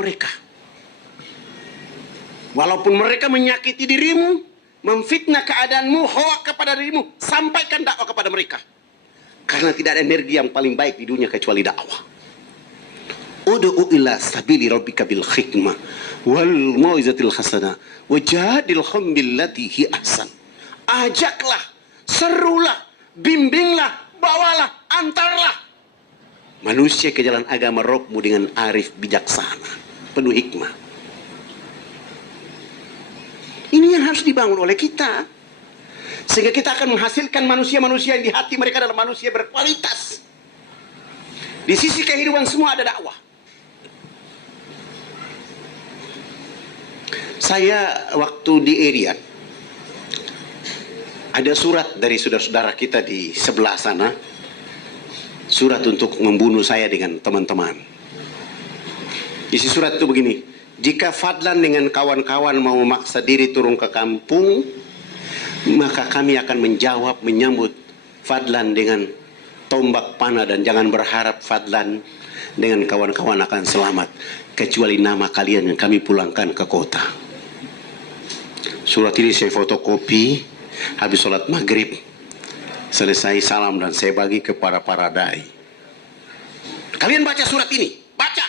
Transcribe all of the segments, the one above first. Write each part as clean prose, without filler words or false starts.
mereka. Walaupun mereka menyakiti dirimu, memfitnah keadaanmu, hoak kepada dirimu, sampaikan dakwah kepada mereka. Karena tidak ada energi yang paling baik di dunia kecuali dakwah. Ud'u ila sabili rabbika bil hikmah wal mau'izatil hasanah wajadilhum billati hi ahsan. Ajaklah, serulah, bimbinglah, bawalah, antarlah manusia ke jalan agama Rabbmu dengan arif bijaksana, penuh hikmah. Ini yang harus dibangun oleh kita, sehingga kita akan menghasilkan manusia-manusia yang di hati mereka adalah manusia berkualitas. Di sisi kehidupan semua ada dakwah. Saya waktu di Erian, ada surat dari saudara-saudara kita di sebelah sana, surat untuk membunuh saya dengan teman-teman. Isi surat itu begini: jika Fadlan dengan kawan-kawan mau memaksa diri turun ke kampung, maka kami akan menjawab menyambut Fadlan dengan tombak panah, dan jangan berharap Fadlan dengan kawan-kawan akan selamat kecuali nama kalian yang kami pulangkan ke kota. Surat ini saya fotokopi habis sholat maghrib, selesai salam dan saya bagi kepada para dai. Kalian baca surat ini, baca.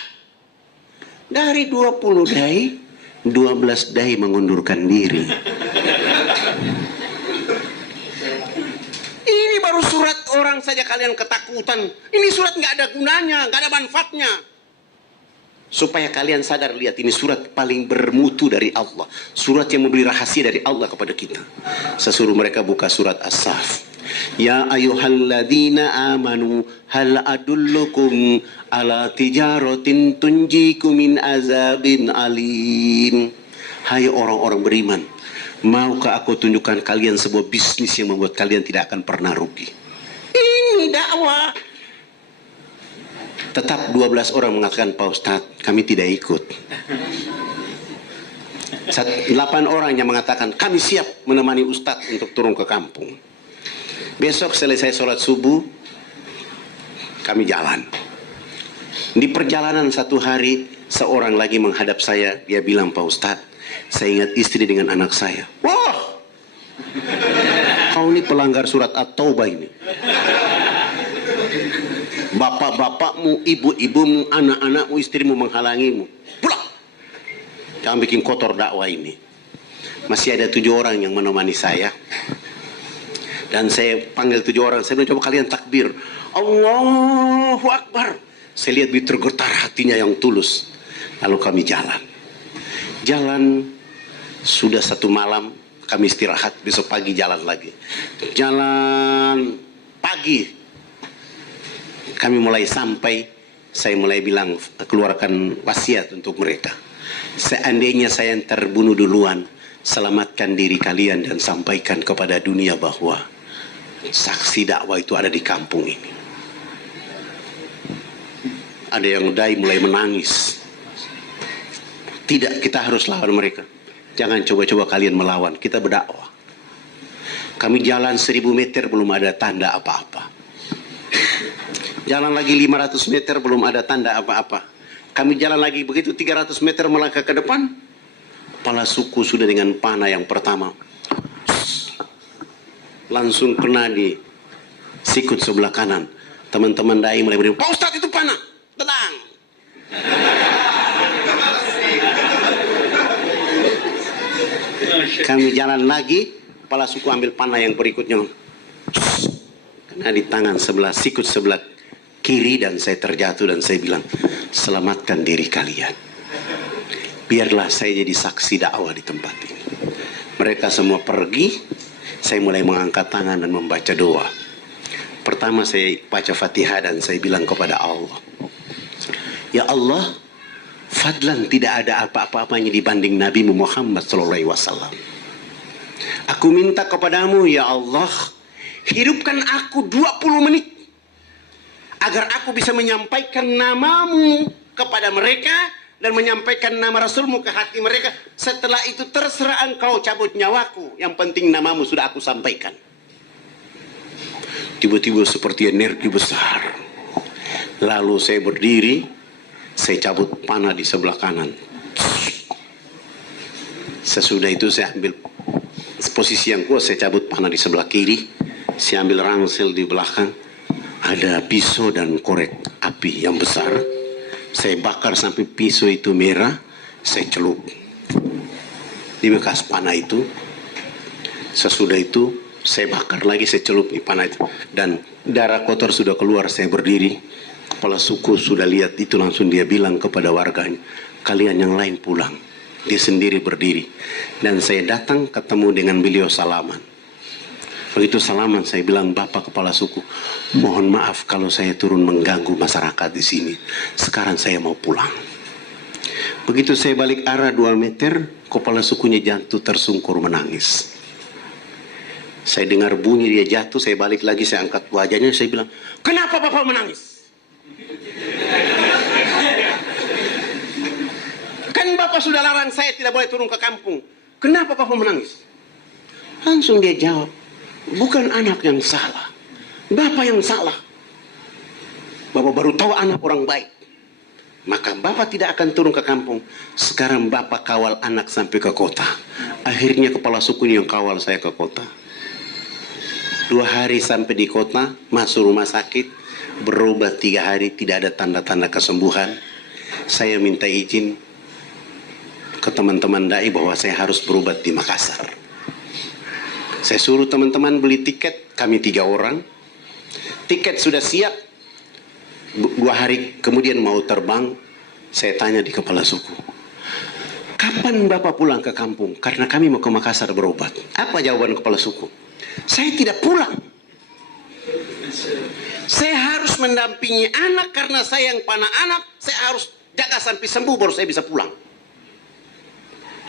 Dari 20 dai, 12 dai mengundurkan diri. Ini baru surat orang saja kalian ketakutan. Ini surat nggak ada gunanya, nggak ada manfaatnya. Supaya kalian sadar, lihat, ini surat paling bermutu dari Allah. Surat yang memberi rahasia dari Allah kepada kita. Saya suruh mereka buka surat As-Saff. Ya ayyuhalladzina amanu hal adullukum ala tijaratin tunjikum min azabin alim. Hai orang-orang beriman, maukah aku tunjukkan kalian sebuah bisnis yang membuat kalian tidak akan pernah rugi? Ini dakwah. Tetap 12 orang mengatakan, Pak Ustadz, kami tidak ikut. 8 orang yang mengatakan, kami siap menemani Ustadz untuk turun ke kampung. Besok selesai sholat subuh, kami jalan. Di perjalanan satu hari, seorang lagi menghadap saya, dia bilang, Pak Ustadz, saya ingat istri dengan anak saya. Wah, kau ini pelanggar surat At-Taubah ini. Bapak-bapakmu, ibu-ibumu, anak-anakmu, istrimu menghalangimu. Pulang! Jangan bikin kotor dakwah ini. Masih ada 7 orang yang menemani saya. Dan saya panggil 7 orang. Saya bilang, coba kalian takbir. Allahu Akbar. Saya lihat begitu tergetar hatinya yang tulus. Lalu kami jalan. Jalan sudah 1 malam. Kami istirahat. Besok pagi jalan lagi. Jalan pagi. Kami mulai sampai, saya mulai bilang, keluarkan wasiat untuk mereka. Seandainya saya yang terbunuh duluan, selamatkan diri kalian dan sampaikan kepada dunia bahwa saksi dakwah itu ada di kampung ini. Ada yang dai mulai menangis. Tidak, kita harus lawan mereka. Jangan coba-coba kalian melawan, kita berdakwah. Kami jalan 1000 meter belum ada tanda apa-apa. Jalan lagi 500 meter belum ada tanda apa-apa. Kami jalan lagi begitu 300 meter melangkah ke depan. Kepala suku sudah dengan panah yang pertama. Langsung kena di sikut sebelah kanan. Teman-teman dai mulai berdiri, Pak Ustadz itu panah. Tenang. Kami jalan lagi. Kepala suku ambil panah yang berikutnya. Kena di tangan sebelah, sikut sebelah kiri, dan saya terjatuh dan saya bilang, selamatkan diri kalian. Biarlah saya jadi saksi dakwah di tempat ini. Mereka semua pergi, saya mulai mengangkat tangan dan membaca doa. Pertama saya baca Fatihah dan saya bilang kepada Allah, ya Allah, Fadlan tidak ada apa-apanya dibanding Nabi Muhammad SAW. Aku minta kepadamu, ya Allah, hidupkan aku 20 menit agar aku bisa menyampaikan namamu kepada mereka dan menyampaikan nama Rasulmu ke hati mereka. Setelah itu terserah engkau cabut nyawaku. Yang penting namamu sudah aku sampaikan. Tiba-tiba seperti energi besar. Lalu saya berdiri, Saya cabut panah di sebelah kanan. Sesudah itu saya ambil posisi yang kuat, saya cabut panah di sebelah kiri. Saya ambil ransel di belakang. Ada pisau dan korek api yang besar. Saya bakar sampai pisau itu merah. Saya celup di bekas panah itu. Sesudah itu saya bakar lagi, saya celup di panah itu. Dan darah kotor sudah keluar, saya berdiri. Kepala suku sudah lihat itu, langsung dia bilang kepada warganya, kalian yang lain pulang. Dia sendiri berdiri. Dan saya datang ketemu dengan beliau, salaman. Begitu salaman, saya bilang, Bapak Kepala Suku, mohon maaf kalau saya turun mengganggu masyarakat di sini. Sekarang saya mau pulang. Begitu saya balik arah 2 meter, kepala sukunya jatuh tersungkur menangis. Saya dengar bunyi dia jatuh, saya balik lagi, saya angkat wajahnya, saya bilang, kenapa Bapak menangis? Kan Bapak sudah larang saya tidak boleh turun ke kampung. Kenapa Bapak menangis? Langsung dia jawab, bukan anak yang salah, Bapak yang salah. Bapak baru tahu anak orang baik. Maka Bapak tidak akan turun ke kampung. Sekarang Bapak kawal anak sampai ke kota. Akhirnya kepala suku yang kawal saya ke kota. 2 hari sampai di kota, masuk rumah sakit, berobat 3 hari, tidak ada tanda-tanda kesembuhan. Saya minta izin ke teman-teman dai bahwa saya harus berobat di Makassar. Saya suruh teman-teman beli tiket, kami 3 orang. Tiket sudah siap. 2 hari kemudian mau terbang. Saya tanya di kepala suku, kapan Bapak pulang ke kampung? Karena kami mau ke Makassar berobat. Apa jawaban kepala suku? Saya tidak pulang. Saya harus mendampingi anak karena saya yang panah anak. Saya harus jaga sampai sembuh baru saya bisa pulang.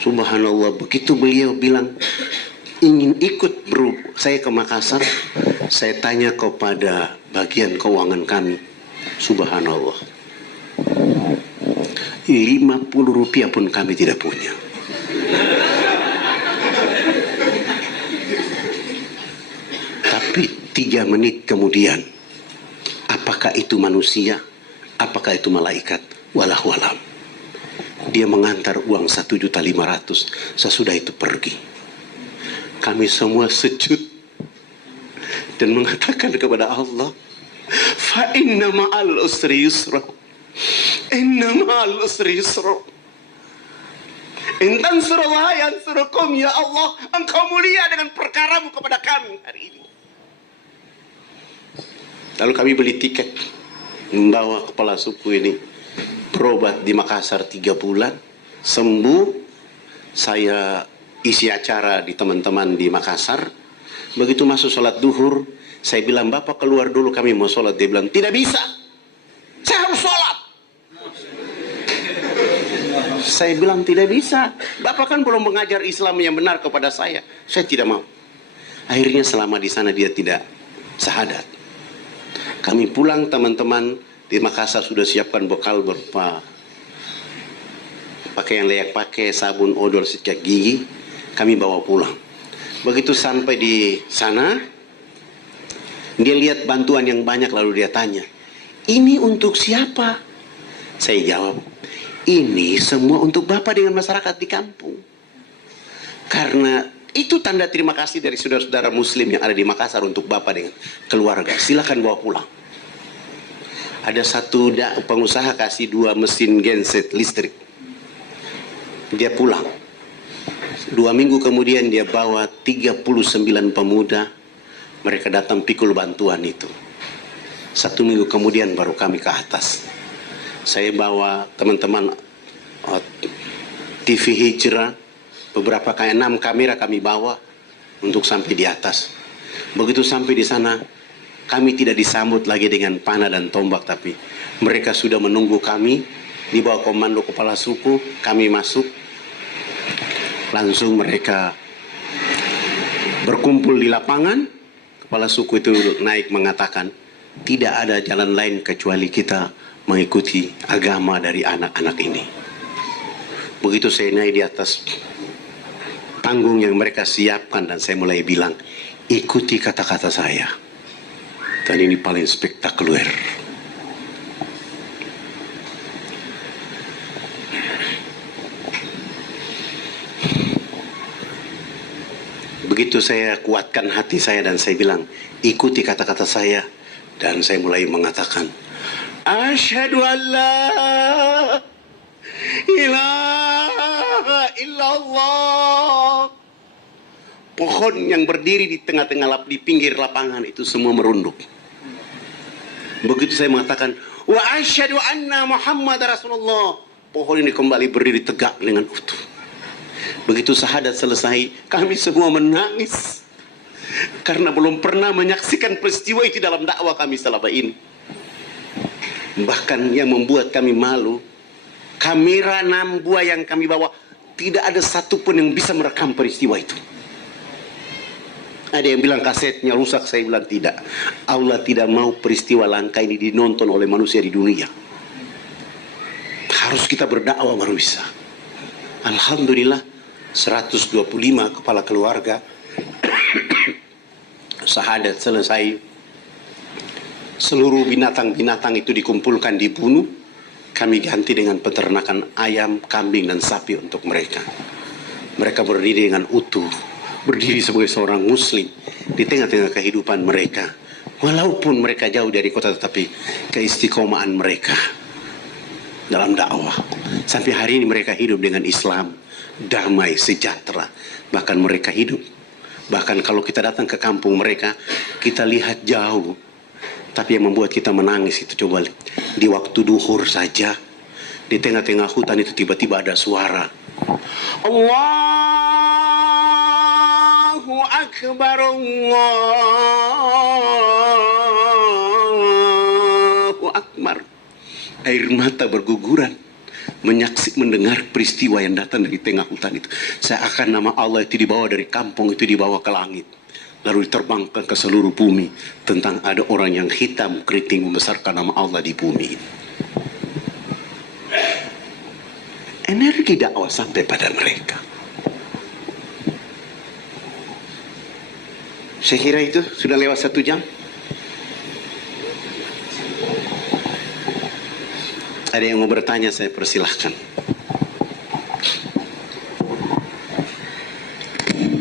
Subhanallah, begitu beliau bilang ingin ikut saya ke Makassar, saya tanya kepada bagian keuangan kami, subhanallah, 50 rupiah pun kami tidak punya. Tapi 3 menit kemudian, apakah itu manusia, apakah itu malaikat, walahu alam. Dia mengantar uang 1.500.000, sesudah itu pergi. Kami semua sujud dan mengatakan kepada Allah, fa inna ma'al usri yusra, inna ma'al usri yusra, in tansurullah yansurukum, ya Allah, Engkau mulia dengan perkaramu kepada kami hari ini. Lalu kami beli tiket, membawa kepala suku ini berobat di Makassar 3 bulan, sembuh. Saya isi acara di teman-teman di Makassar. Begitu masuk sholat duhur, saya bilang, Bapak keluar dulu, kami mau sholat. Dia bilang, tidak bisa, saya harus sholat. Saya bilang, tidak bisa, Bapak kan belum mengajar Islam yang benar kepada saya tidak mau. Akhirnya selama di sana dia tidak syahadat. Kami pulang, teman-teman di Makassar sudah siapkan bekal berupa pakaian layak pakai, sabun, odol, sikat gigi. Kami bawa pulang. Begitu sampai di sana, dia lihat bantuan yang banyak, lalu dia tanya, ini untuk siapa? Saya jawab, ini semua untuk Bapak dengan masyarakat di kampung. Karena itu tanda terima kasih dari saudara-saudara muslim yang ada di Makassar untuk Bapak dengan keluarga. Silakan bawa pulang. Ada satu pengusaha kasih 2 mesin genset listrik. Dia pulang. 2 minggu kemudian dia bawa 39 pemuda. Mereka datang pikul bantuan itu. 1 minggu kemudian baru kami ke atas. Saya bawa teman-teman TV Hijrah. Beberapa 6 kamera kami bawa untuk sampai di atas. Begitu sampai di sana, kami tidak disambut lagi dengan panah dan tombak, tapi mereka sudah menunggu kami di bawah komando kepala suku. Kami masuk, langsung mereka berkumpul di lapangan. Kepala suku itu naik mengatakan, tidak ada jalan lain kecuali kita mengikuti agama dari anak-anak ini. Begitu saya naik di atas panggung yang mereka siapkan, dan saya mulai bilang, ikuti kata-kata saya. Dan ini paling spektakuler. Begitu saya kuatkan hati saya dan saya bilang, ikuti kata-kata saya. Dan saya mulai mengatakan, Asyhadu an la ilaha illallah. Pohon yang berdiri di tengah-tengah di pinggir lapangan itu semua merunduk. Begitu saya mengatakan, wa asyhadu anna Muhammad Rasulullah, pohon ini kembali berdiri tegak dengan utuh. Begitu syahadat selesai, kami semua menangis karena belum pernah menyaksikan peristiwa itu dalam dakwah kami selama ini. Bahkan yang membuat kami malu, kamera 6 buah yang kami bawa, tidak ada satupun yang bisa merekam peristiwa itu. Ada yang bilang kasetnya rusak, saya bilang tidak. Allah tidak mau peristiwa langka ini dinonton oleh manusia di dunia. Harus kita berdakwah baru bisa. Alhamdulillah 125 kepala keluarga syahadat selesai. Seluruh binatang-binatang itu dikumpulkan, dibunuh. Kami ganti dengan peternakan ayam, kambing, dan sapi untuk mereka. Mereka berdiri dengan utuh, berdiri sebagai seorang muslim di tengah-tengah kehidupan mereka. Walaupun mereka jauh dari kota, tetapi keistiqomahan mereka dalam dakwah. Sampai hari ini mereka hidup dengan Islam, damai, sejahtera. Bahkan mereka hidup. Bahkan kalau kita datang ke kampung mereka, kita lihat jauh. Tapi yang membuat kita menangis itu, coba di waktu duhur saja, di tengah-tengah hutan itu tiba-tiba ada suara, Allahu Akbar, Allahu Akbar. Air mata berguguran mendengar peristiwa yang datang dari tengah hutan itu. Seakan nama Allah itu dibawa dari kampung itu, dibawa ke langit, lalu diterbangkan ke seluruh bumi, tentang ada orang yang hitam keriting membesarkan nama Allah di bumi. Energi dakwah sampai pada mereka. Saya kira itu sudah lewat 1 jam. Ada yang mau bertanya, saya persilahkan.